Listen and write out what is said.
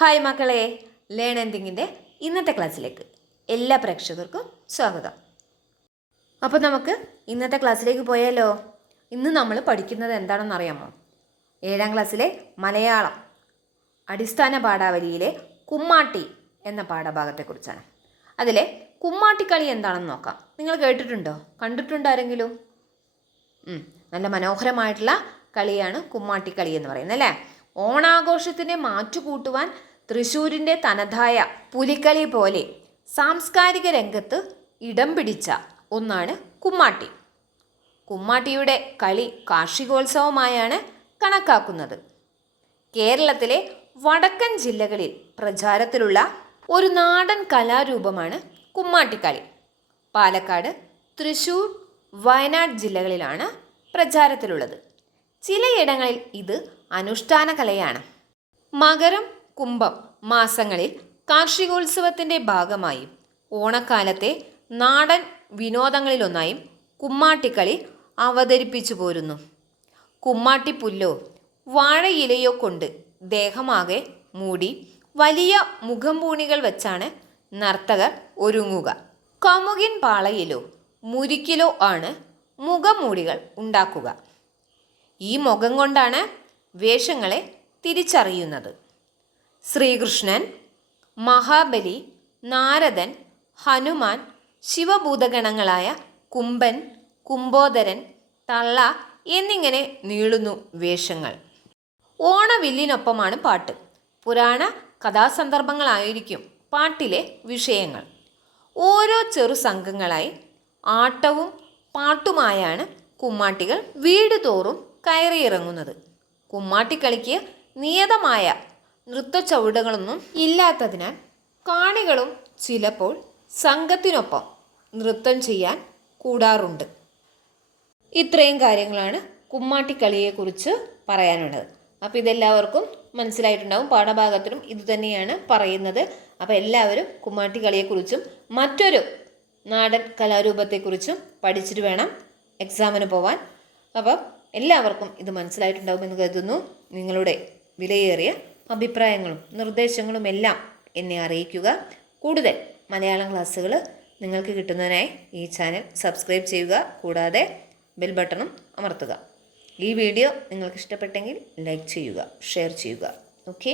Hi മക്കളെ. Learn എന്തിങ്ങിന്റെ ഇന്നത്തെ ക്ലാസ്സിലേക്ക് എല്ലാ പ്രേക്ഷകർക്കും സ്വാഗതം. അപ്പോൾ നമുക്ക് ഇന്നത്തെ ക്ലാസ്സിലേക്ക് പോയാലോ? ഇന്ന് നമ്മൾ പഠിക്കുന്നത് എന്താണെന്ന് അറിയാമോ? ഏഴാം ക്ലാസ്സിലെ മലയാളം അടിസ്ഥാന പാഠാവലിയിലെ കുമ്മാട്ടി എന്ന പാഠഭാഗത്തെക്കുറിച്ചാണ്. അതിലെ കുമ്മാട്ടിക്കളി എന്താണെന്ന് നോക്കാം. നിങ്ങൾ കേട്ടിട്ടുണ്ടോ? കണ്ടിട്ടുണ്ടോ ആരെങ്കിലും? നല്ല മനോഹരമായിട്ടുള്ള കളിയാണ് കുമ്മാട്ടിക്കളി എന്ന് പറയുന്നത് അല്ലേ? ഓണാഘോഷത്തിനെ മാറ്റുകൂട്ടുവാൻ തൃശ്ശൂരിന്റെ തനതായ പുലിക്കളി പോലെ സാംസ്കാരിക രംഗത്ത് ഇടം പിടിച്ച ഒന്നാണ് കുമ്മാട്ടി. കുമ്മാട്ടിയുടെ കളി കാർഷികോത്സവമായാണ് കണക്കാക്കുന്നത്. കേരളത്തിലെ വടക്കൻ ജില്ലകളിൽ പ്രചാരത്തിലുള്ള ഒരു നാടൻ കലാരൂപമാണ് കുമ്മാട്ടിക്കളി. പാലക്കാട് തൃശൂർ വയനാട് ജില്ലകളിലാണ് പ്രചാരത്തിലുള്ളത്. ചിലയിടങ്ങളിൽ ഇത് അനുഷ്ഠാന കലയാണ് മകരം കുംഭം മാസങ്ങളിൽ കാർഷികോത്സവത്തിന്റെ ഭാഗമായും ഓണക്കാലത്തെ നാടൻ വിനോദങ്ങളിലൊന്നായും കുമ്മാട്ടിക്കളി അവതരിപ്പിച്ചു പോരുന്നു. കുമ്മാട്ടിപ്പുല്ലോ വാഴയിലയോ കൊണ്ട് ദേഹമാകെ മൂടി വലിയ മുഖംപൂണികൾ വെച്ചാണ് നർത്തകർ ഒരുങ്ങുക. കമുകിൻ പാളയിലോ മുരിക്കിലോ ആണ് മുഖംമൂടികൾ ഉണ്ടാക്കുക. ഈ മുഖം കൊണ്ടാണ് വേഷങ്ങളെ തിരിച്ചറിയുന്നത്. ശ്രീകൃഷ്ണൻ മഹാബലി നാരദൻ ഹനുമാൻ ശിവഭൂതഗണങ്ങളായ കുംഭൻ കുംഭോദരൻ തള്ള എന്നിങ്ങനെ നീളുന്നു വേഷങ്ങൾ. ഓണവില്ലിനൊപ്പമാണ് പാട്ട്. പുരാണ കഥാസന്ദർഭങ്ങളായിരിക്കും പാട്ടിലെ വിഷയങ്ങൾ. ഓരോ ചെറു സംഘങ്ങളായി ആട്ടവും പാട്ടുമായാണ് കുമ്മാട്ടികൾ വീട് തോറും കയറിയിറങ്ങുന്നത്. കുമ്മാട്ടിക്കളിക്ക് നിയതമായ നൃത്തച്ചവിടുകളൊന്നും ഇല്ലാത്തതിനാൽ കാണികളും ചിലപ്പോൾ സംഘത്തിനൊപ്പം നൃത്തം ചെയ്യാൻ കൂടാറുണ്ട്. ഇത്രയും കാര്യങ്ങളാണ് കുമ്മാട്ടിക്കളിയെക്കുറിച്ച് പറയാനുള്ളത്. അപ്പോൾ ഇതെല്ലാവർക്കും മനസ്സിലായിട്ടുണ്ടാവും. പാഠഭാഗത്തിലും ഇത് തന്നെയാണ് പറയുന്നത്. അപ്പോൾ എല്ലാവരും കുമ്മാട്ടിക്കളിയെക്കുറിച്ചും മറ്റൊരു നാടൻ കലാരൂപത്തെക്കുറിച്ചും പഠിച്ചിട്ട് വേണം എക്സാമിന് പോവാൻ. അപ്പം എല്ലാവർക്കും ഇത് മനസ്സിലായിട്ടുണ്ടാകുമെന്ന് കരുതുന്നു. നിങ്ങളുടെ വിലയേറിയ അഭിപ്രായങ്ങളും നിർദ്ദേശങ്ങളും എല്ലാം എന്നെ അറിയിക്കുക. കൂടുതൽ മലയാളം ക്ലാസ്സുകൾ നിങ്ങൾക്ക് കിട്ടുന്നതിനായി ഈ ചാനൽ സബ്സ്ക്രൈബ് ചെയ്യുക. കൂടാതെ ബെൽ ബട്ടണും അമർത്തുക. ഈ വീഡിയോ നിങ്ങൾക്ക് ഇഷ്ടപ്പെട്ടെങ്കിൽ ലൈക്ക് ചെയ്യുക ഷെയർ ചെയ്യുക. ഓക്കെ?